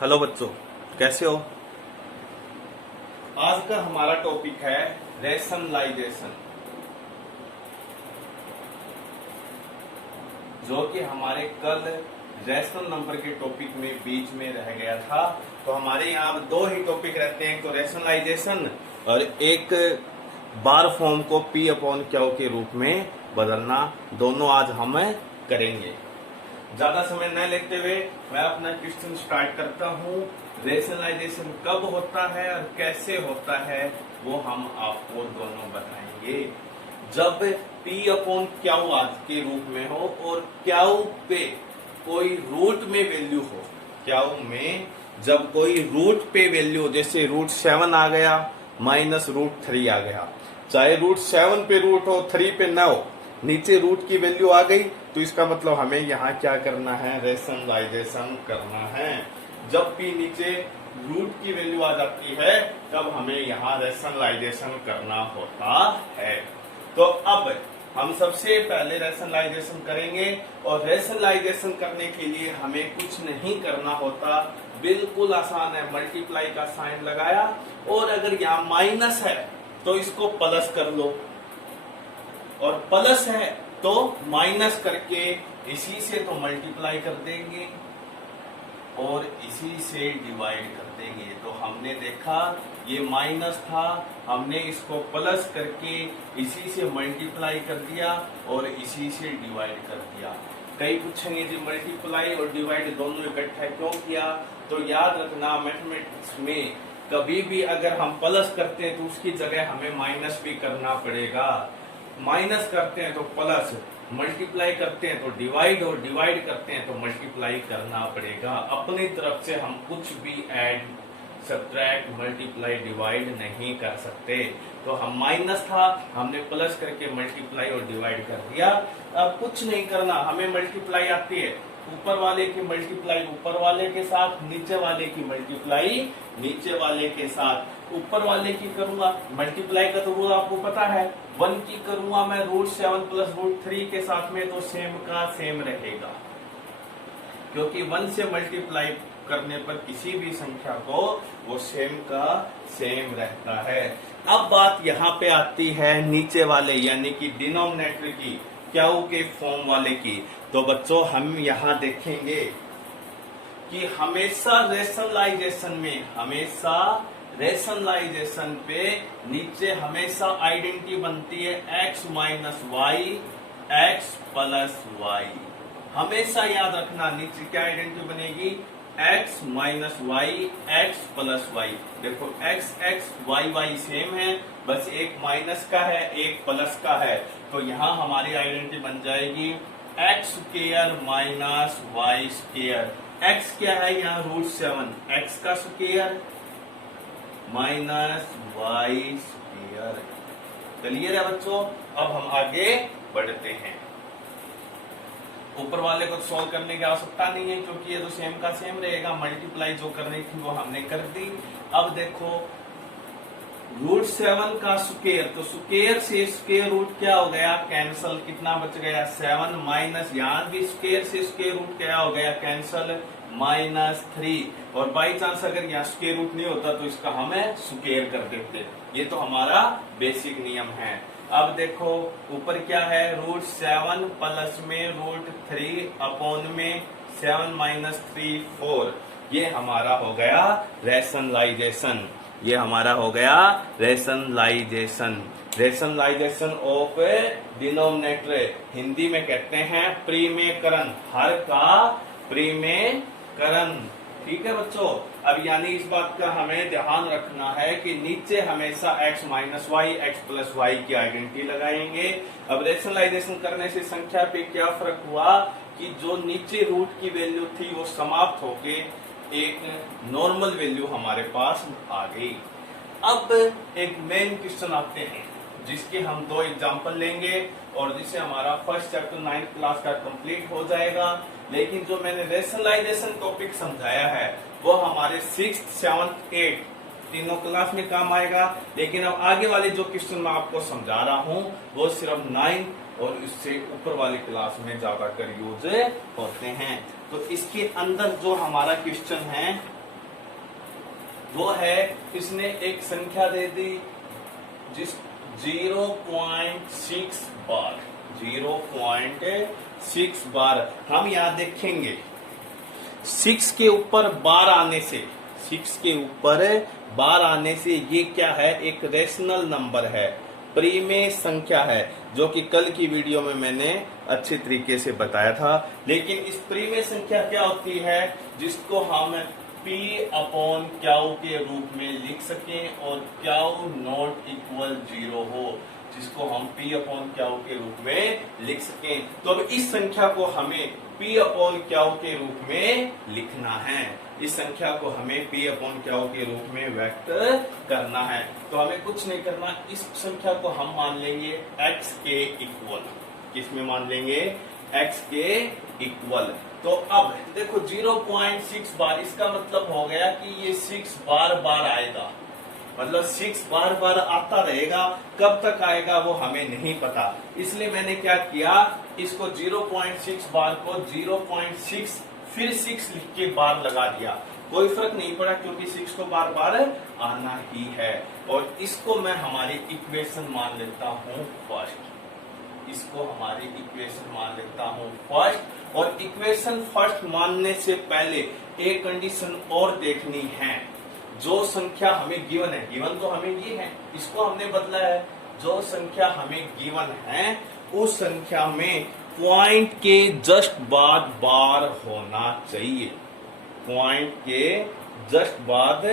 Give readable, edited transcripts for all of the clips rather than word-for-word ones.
Hello बच्चों, कैसे हो। आज का हमारा टॉपिक है रेशनलाइजेशन, जो कि हमारे कल रैशनल नंबर के टॉपिक में बीच में रह गया था। तो हमारे यहाँ दो ही टॉपिक रहते हैं, एक तो रेशनलाइजेशन और एक बार फॉर्म को P अपॉन क्यू के रूप में बदलना। दोनों आज हम करेंगे। ज्यादा समय न लेते हुए मैं अपना क्वेश्चन स्टार्ट करता हूँ। रेशनलाइजेशन कब होता है और कैसे होता है वो हम आपको दोनों बताएंगे। जब P अपॉन क्यू आज के रूप में हो और क्यू पे कोई रूट में वैल्यू हो, क्यू में जब कोई रूट पे वैल्यू, जैसे √7 आ गया माइनस √3 आ गया, चाहे √7 पे रूट हो 3 पे ना हो, नीचे रूट की वैल्यू आ गई, तो इसका मतलब हमें यहाँ क्या करना है, रेशनलाइजेशन करना है। जब P नीचे रूट की वैल्यू आ जाती है तब हमें यहाँ रेशनलाइजेशन करना होता है। तो अब हम सबसे पहले रेशनलाइजेशन करेंगे और रेशनलाइजेशन करने के लिए हमें कुछ नहीं करना होता, बिल्कुल आसान है। मल्टीप्लाई का साइन लगाया और अगर यहाँ माइनस है तो इसको प्लस कर लो, और प्लस है तो माइनस करके इसी से तो मल्टीप्लाई कर देंगे और इसी से डिवाइड कर देंगे। तो हमने देखा ये माइनस था, हमने इसको प्लस करके इसी से मल्टीप्लाई कर दिया और इसी से डिवाइड कर दिया। कई पूछेंगे जी मल्टीप्लाई और डिवाइड दोनों इकट्ठा क्यों किया, तो याद रखना मैथमेटिक्स में कभी भी अगर हम प्लस करते हैं तो उसकी जगह हमें माइनस भी करना पड़ेगा। माइनस करते हैं तो प्लस, मल्टीप्लाई करते हैं तो डिवाइड और डिवाइड करते हैं तो मल्टीप्लाई करना पड़ेगा। अपनी तरफ से हम कुछ भी ऐड, सब्ट्रैक्ट, मल्टीप्लाई, डिवाइड नहीं कर सकते। तो हम माइनस था, हमने प्लस करके मल्टीप्लाई और डिवाइड कर दिया। अब कुछ नहीं करना, हमें मल्टीप्लाई आती है, ऊपर वाले की मल्टीप्लाई ऊपर वाले के साथ, नीचे वाले की मल्टीप्लाई नीचे वाले के साथ। ऊपर वाले की करूंगा मल्टीप्लाई का तो रूल आपको पता है, 1 की करूंगा मैं √7 प्लस √3 के साथ में तो सेम का सेम रहेगा, क्योंकि 1 से मल्टीप्लाई करने पर किसी भी संख्या को वो सेम का सेम रहता है। अब बात यहाँ पे आती है नीचे वाले यानी कि डिनोमिनेटर की, क्यू के फॉर्म वाले की। तो बच्चों हम यहाँ देखेंगे कि हमेशा रेशनलाइजेशन पे नीचे हमेशा आइडेंटिटी बनती है x minus y, x plus y. हमेशा याद रखना नीचे क्या आइडेंटिटी बनेगी, x minus y, x plus y. देखो x x y y same है, बस एक माइनस का है एक प्लस का है। तो यहाँ हमारी आइडेंटिटी बन जाएगी x² माइनस y²। x क्या है यहाँ √7, x का स्क्वायर माइनस y²। क्लियर है बच्चों। अब हम आगे बढ़ते हैं। ऊपर वाले को सॉल्व करने की आवश्यकता नहीं है क्योंकि ये तो सेम का सेम रहेगा। मल्टीप्लाई जो करनी थी वो हमने कर दी। अब देखो √7 का स्क्वायर, तो स्क्वायर से स्क्वायर रूट क्या हो गया, कैंसल। कितना बच गया 7 माइनस, यहाँ भी स्क्वायर से स्क्वायर रूट क्या हो गया, कैंसल, -3। और बाई चांस अगर यहाँ स्क्वायर रूट नहीं होता तो इसका हमें स्क्वायर कर देते। ये तो हमारा बेसिक नियम है। अब देखो ऊपर क्या है, √7 प्लस में √3 अपॉन में 7 माइनस 3 4। ये हमारा हो गया रेशनलाइजेशन। ये हमारा हो गया rationalisation. Rationalisation of denominator, Hindi में कहते हैं प्रीमेयकरण, हर का प्रीमेयकरण। ठीक है बच्चों। अब यानी इस बात का हमें ध्यान रखना है कि नीचे हमेशा x minus y, x plus y की आइडेंटिटी लगाएंगे। अब रेशनलाइजेशन करने से संख्या पे क्या फर्क हुआ कि जो नीचे रूट की वैल्यू थी वो समाप्त होके एक नॉर्मल वैल्यू हमारे पास आ गई। अब एक मेन क्वेश्चन आते हैं जिसके हम 2 एग्जांपल लेंगे और जिससे हमारा फर्स्ट चैप्टर 9th क्लास का कंप्लीट हो जाएगा। लेकिन जो मैंने रेशनलाइजेशन टॉपिक समझाया है वो हमारे 6th 7th 8th तीनों क्लास में काम आएगा। लेकिन अब आगे वाले जो क्वेश्चन मैं आपको समझा रहा हूँ वो सिर्फ 9th और इससे ऊपर वाली क्लास में ज्यादातर यूज होते हैं। तो इसके अंदर जो हमारा क्वेश्चन है वो है इसने एक संख्या दे दी जिस 0.6 बार, 0.6 बार। हम यहां देखेंगे 6 के ऊपर बार आने से, 6 के ऊपर बार आने से ये क्या है, एक रेशनल नंबर है, परिमेय संख्या है, जो कि कल की वीडियो में मैंने अच्छे तरीके से बताया था। लेकिन इस परिमेय संख्या क्या होती है, जिसको हम P अपॉन क्याउ के रूप में लिख सकें और क्याउ नॉट इक्वल 0 हो, जिसको हम P अपॉन क्याउ के रूप में लिख सकें। तो अब इस संख्या को हमें P अपॉन क्याउ के रूप में लिखना है, इस संख्या को हमें P अपॉन क्याउ के रूप में व्यक्त करना है। तो हमें कुछ नहीं करना, इस संख्या को हम मान लेंगे x के इक्वल। किसमें मान लेंगे, x के इक्वल। तो अब देखो 0.6 बार, इसका मतलब हो गया कि ये 6 बार बार आएगा, मतलब 6 बार बार आता रहेगा। कब तक आएगा वो हमें नहीं पता, इसलिए मैंने क्या किया, इसको 0.6 बार को 0.6 फिर 6 लिख के बार लगा दिया। कोई फर्क नहीं पड़ा क्योंकि 6 को बार बार आना ही है। और इसको मैं हमारी इक्वेशन मान लेता हूं फर्स्ट, इसको हमारी इक्वेशन मान लेता हूं फर्स्ट। और इक्वेशन फर्स्ट मानने से पहले एक कंडीशन और देखनी है। जो संख्या हमें गिवन है, गिवन तो हमें ये है, इसको हमने बदला है, जो संख्या हमें गिवन है उस संख्या में पॉइंट के जस्ट बाद बार होना चाहिए, पॉइंट के जस्ट बाद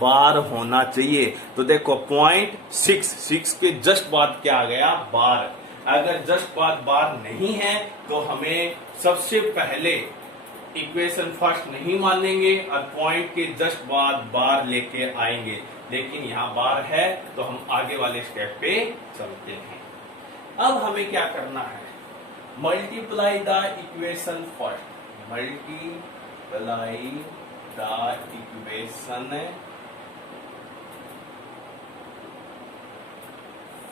बार होना चाहिए। तो देखो 0.6 के जस्ट बाद क्या आ गया, बार। अगर जस्ट बाद बार नहीं है तो हमें सबसे पहले इक्वेशन फर्स्ट नहीं मानेंगे और पॉइंट के जस्ट बाद बार लेके आएंगे। लेकिन यहाँ बार है तो हम आगे वाले स्टेप पे चलते हैं। अब हमें क्या करना है, multiply the equation first, multiply the equation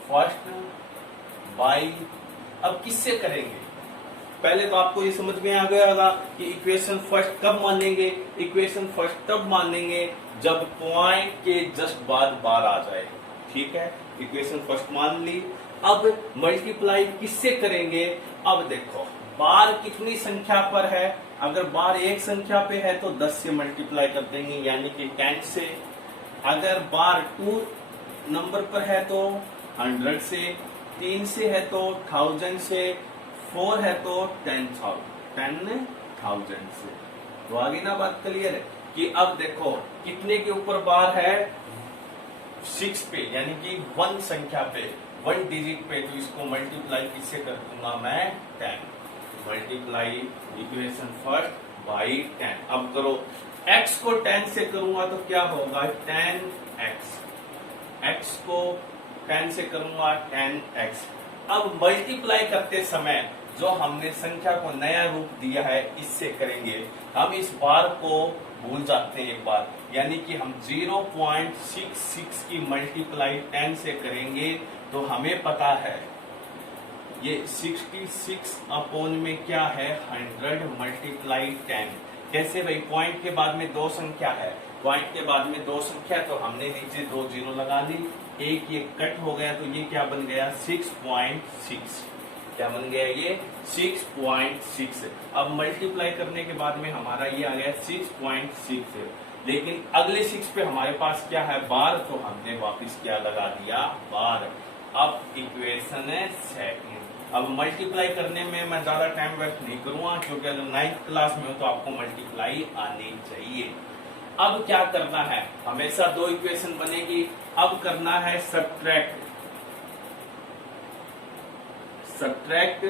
first by, अब किससे करेंगे, पहले तो आपको ये समझ में आ गया होगा कि इक्वेशन फर्स्ट कब मानेंगे, इक्वेशन फर्स्ट तब मानेंगे जब पॉइंट के जस्ट बाद बार आ जाए। ठीक है, इक्वेशन फर्स्ट मान ली। अब मल्टीप्लाई किससे करेंगे, अब देखो बार कितनी संख्या पर है, अगर बार एक संख्या पे है तो 10 से मल्टीप्लाई कर देंगे यानी कि 10 से। अगर बार 2 नंबर पर है तो 100 से, 3 से है तो 1000 से, 4 है तो 10,000 से। तो आगे ना बात क्लियर है कि अब देखो कितने के ऊपर बार है, 6 पे, यानी कि 1 संख्या पे, 1 डिजिट पे। तो इसको मल्टीप्लाई किससे कर दूंगा मैं, 10। Multiply equation first by 10। अब करो, x को 10 से करूंगा तो क्या होगा, 10x, x को 10 से करूंगा 10x। अब मल्टीप्लाई करते समय जो हमने संख्या को नया रूप दिया है इससे करेंगे। हम इस बार को भूल जाते हैं एक बार, यानी कि हम 0.66 की मल्टीप्लाई 10 से करेंगे तो हमें पता है ये 66 अपॉन में क्या है, 100 मल्टीप्लाई 10। कैसे भाई, पॉइंट के बाद में 2 संख्या है, पॉइंट के बाद में 2 संख्या तो हमने नीचे 2 जीरो लगा ली, एक ये कट हो गया तो ये क्या बन गया, 6.6। क्या बन गया ये, 6.6। अब मल्टीप्लाई करने के बाद में हमारा ये आ गया 6.6। लेकिन अगले 6 पे हमारे पास क्या है, बार, तो हमने वापस क्या लगा दिया, बार। अब इक्वेशन है सेकंड। अब मल्टीप्लाई करने में मैं ज्यादा टाइम वेस्ट नहीं करूंगा क्योंकि अगर 9th क्लास में हो तो आपको मल्टीप्लाई आनी चाहिए। अब क्या करना है, हमेशा 2 इक्वेशन बनेगी। अब करना है subtract, subtract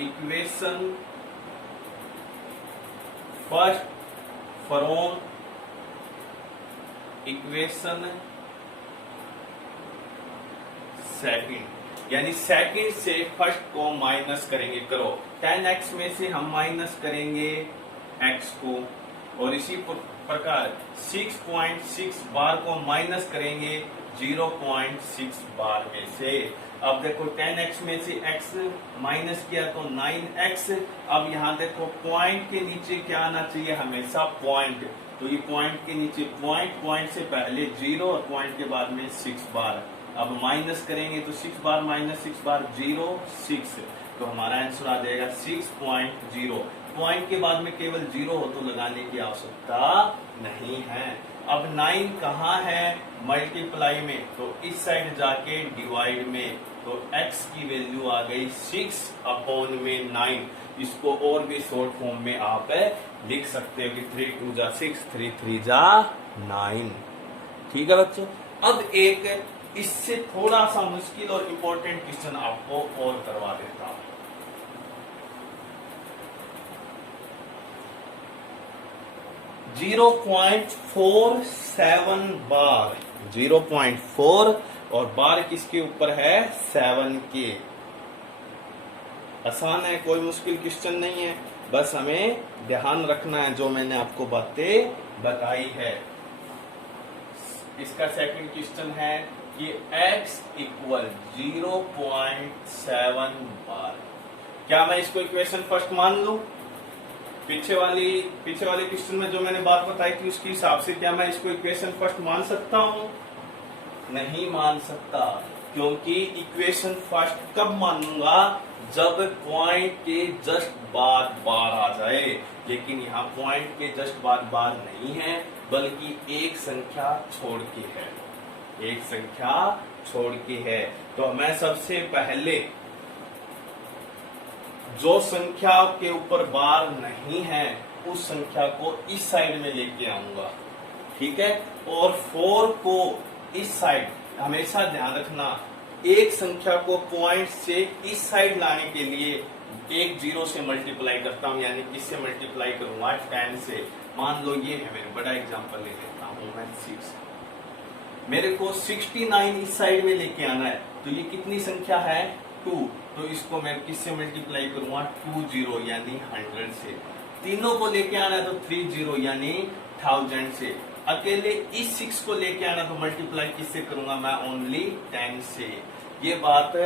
equation first from equation second, यानी सेकंड से फर्स्ट को माइनस करेंगे। करो, 10x में से हम माइनस करेंगे x को, और इसी प्रकार 6.6 बार को माइनस करेंगे 0.6 बार में से। अब देखो 10x में से x माइनस किया तो 9x। अब यहाँ देखो पॉइंट के नीचे क्या आना चाहिए, हमेशा पॉइंट। तो ये पॉइंट के नीचे पॉइंट, पॉइंट से पहले 0 और पॉइंट के बाद में 6 बार। अब माइनस करेंगे तो 6 बार माइनस 6 बार 0 6, तो हमारा आंसर आ जाएगा 6.0। पॉइंट के बाद में केवल 0 हो तो लगाने की आवश्यकता नहीं है। अब 9 कहाँ है, मल्टीप्लाई में, तो इस साइड जाके डिवाइड में, तो x की वैल्यू आ गई 6/9। इसको और भी शॉर्ट फॉर्म में आप लिख सकते हो कि 3 2 जा 6, 3 3 जा 9। ठीक है बच्चों। अब एक इससे थोड़ा सा मुश्किल और इंपॉर्टेंट क्वेश्चन आपको और करवा देता हूं। 0.47 बार, 0.4 और बार किसके ऊपर है, 7 के। आसान है, कोई मुश्किल क्वेश्चन नहीं है, बस हमें ध्यान रखना है जो मैंने आपको बातें बताई है। इसका सेकंड क्वेश्चन है कि x इक्वल 0.7 बार। क्या मैं इसको इक्वेशन फर्स्ट मान लूं? पीछे वाले क्वेश्चन में जो मैंने बात बताई थी उसके हिसाब से क्या मैं इसको इक्वेशन फर्स्ट मान सकता हूं? नहीं मान सकता, क्योंकि इक्वेशन फर्स्ट कब मानूंगा, जब पॉइंट के जस्ट बाद बार आ जाए। लेकिन यहाँ पॉइंट के जस्ट बाद बार नहीं है, बल्कि एक संख्या छोड़ के है, एक संख्या छोड़ के है। तो मैं सबसे पहले जो संख्या के ऊपर बार नहीं है उस संख्या को इस साइड में लेके आऊंगा, ठीक है। और 4 को इस साइड, हमेशा ध्यान रखना, एक संख्या को पॉइंट से इस साइड लाने के लिए एक 0 से मल्टीप्लाई करता हूं, यानी किससे मल्टीप्लाई करूंगा, 10 से। मान लो ये है, मेरे बड़ा एग्जांपल ले लेता हूं मैं 6। मेरे को 69 इस साइड में लेके आना है, तो ये कितनी संख्या है, 2। तो इसको मैं किससे मल्टीप्लाई करूंगा, 20 यानी 100 से। तीनों को लेके आना है तो 30 यानी 1000 से। अकेले इस 6 को लेके आना तो मल्टीप्लाई किससे करूंगा मैं, ओनली 10 से। ये बात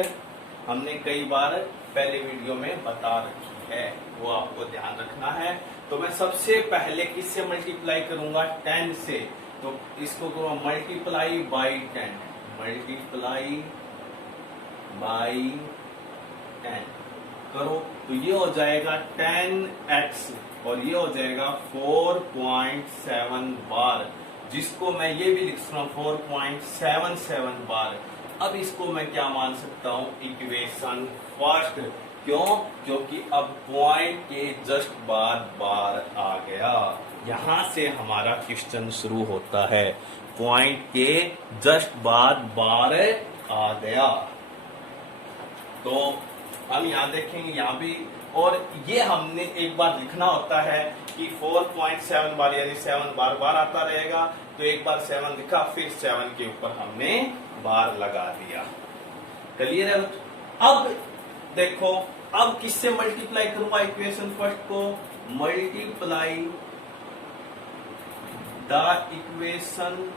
हमने कई बार पहले वीडियो में बता रखी है, वो आपको ध्यान रखना है। तो मैं सबसे पहले किससे मल्टीप्लाई करूंगा, 10 से। तो इसको करूंगा मल्टीप्लाई बाई 10, मल्टीप्लाई बाई 10 करो, तो ये हो जाएगा 10x और ये हो जाएगा 4.7 बार, जिसको मैं ये भी लिख सकता हूँ 4.77 बार। अब इसको मैं क्या मान सकता हूँ, इक्वेशन फर्स्ट। क्यों? क्योंकि अब पॉइंट के जस्ट बाद बार आ गया। यहां से हमारा क्वेश्चन शुरू होता है, पॉइंट के जस्ट बाद बार आ गया। तो हम यहाँ देखेंगे, यहाँ भी, और ये हमने एक बार लिखना होता है कि 4.7 बार यानी 7 बार बार आता रहेगा। तो एक बार 7 लिखा, फिर 7 के ऊपर हमने बार लगा दिया। क्लियर है? अब देखो, अब किससे मल्टीप्लाई करूंगा इक्वेशन फर्स्ट को, multiply the equation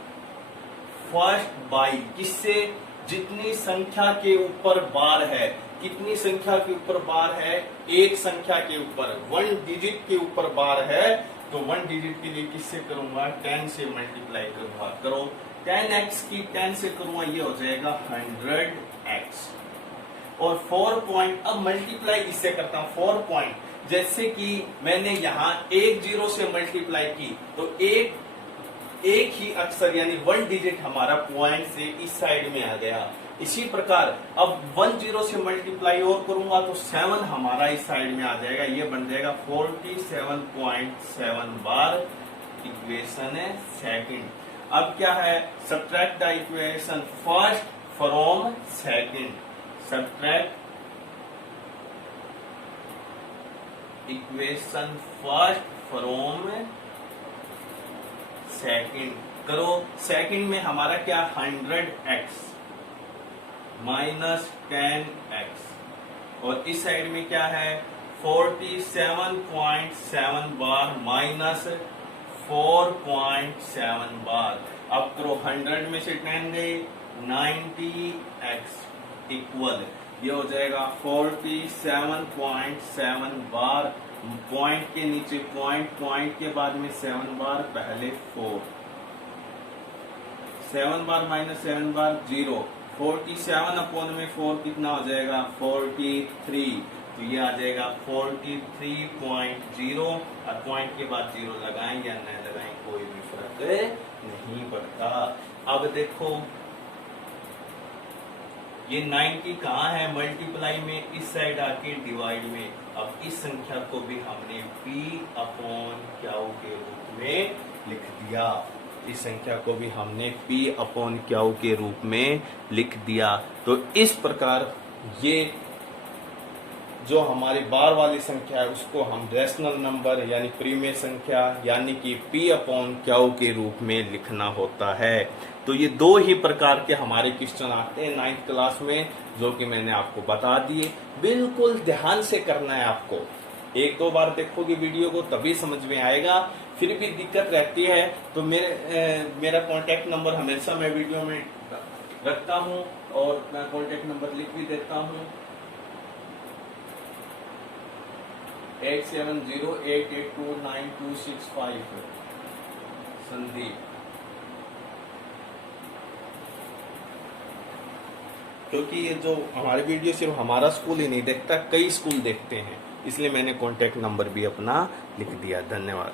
first by किससे, जितनी संख्या के ऊपर बार है। कितनी संख्या के ऊपर बार है, एक संख्या के ऊपर, 1 डिजिट के ऊपर बार है। तो 1 डिजिट के लिए किससे करूंगा, 10 से मल्टीप्लाई करूंगा। करो, 10x की 10 से करूंगा, ये हो जाएगा 100x। और 4 पॉइंट, अब मल्टीप्लाई इससे करता हूं 4 पॉइंट। जैसे कि मैंने यहाँ एक 0 से मल्टीप्लाई की, तो एक ही अक्षर यानी 1 डिजिट हमारा पॉइंट से इस साइड में आ गया। इसी प्रकार अब 1 0 से मल्टीप्लाई और करूंगा तो 7 हमारा इस साइड में आ जाएगा, ये बन जाएगा 47.7 बार। इक्वेशन है सेकंड। अब क्या है, subtract the equation first from second, subtract equation first from second. करो, सेकंड में हमारा क्या, 100x माइनस 10x, और इस साइड में क्या है, 47.7 बार माइनस 4.7 बार। अब करो, 100 में से 10 गए, 90x इक्वल, ये हो जाएगा 47.7 बार, पॉइंट के नीचे पॉइंट के बाद में 7 बार, पहले 4, 7 बार माइनस 7 बार 0, 47 अपॉन में 4 कितना हो जाएगा 43, तो ये आ जाएगा 43.0, और पॉइंट के बाद 0 लगाएं या न लगाएं कोई भी फर्क नहीं पड़ता। अब देखो ये 90 कहाँ है मल्टीप्लाई में, इस साइड आके डिवाइड में। अब इस संख्या को भी हमने P अपॉन क्यू के रूप में लिख दिया, इस संख्या को भी हमने P अपॉन क्यू के रूप में लिख दिया। तो इस प्रकार ये जो हमारी बार वाली संख्या है उसको हम रेशनल नंबर यानी प्रीमेय संख्या यानी कि P अपॉन क्यू के रूप में लिखना होता है। तो ये दो ही प्रकार के हमारे क्वेश्चन आते हैं 9th क्लास में, जो कि मैंने आपको बता दिए। बिल्कुल ध्यान से करना है आपको, एक दो बार देखोगे वीडियो को तभी समझ में आएगा। फिर भी दिक्कत रहती है तो मेरा कॉन्टैक्ट नंबर हमेशा मैं वीडियो में रखता हूँ और मैं कॉन्टैक्ट नंबर लिख भी देता हूँ 8708829265 संदीप। क्योंकि ये जो हमारी वीडियो सिर्फ हमारा स्कूल ही नहीं देखता, कई स्कूल देखते हैं, इसलिए मैंने कॉन्टैक्ट नंबर भी अपना लिख दिया। धन्यवाद।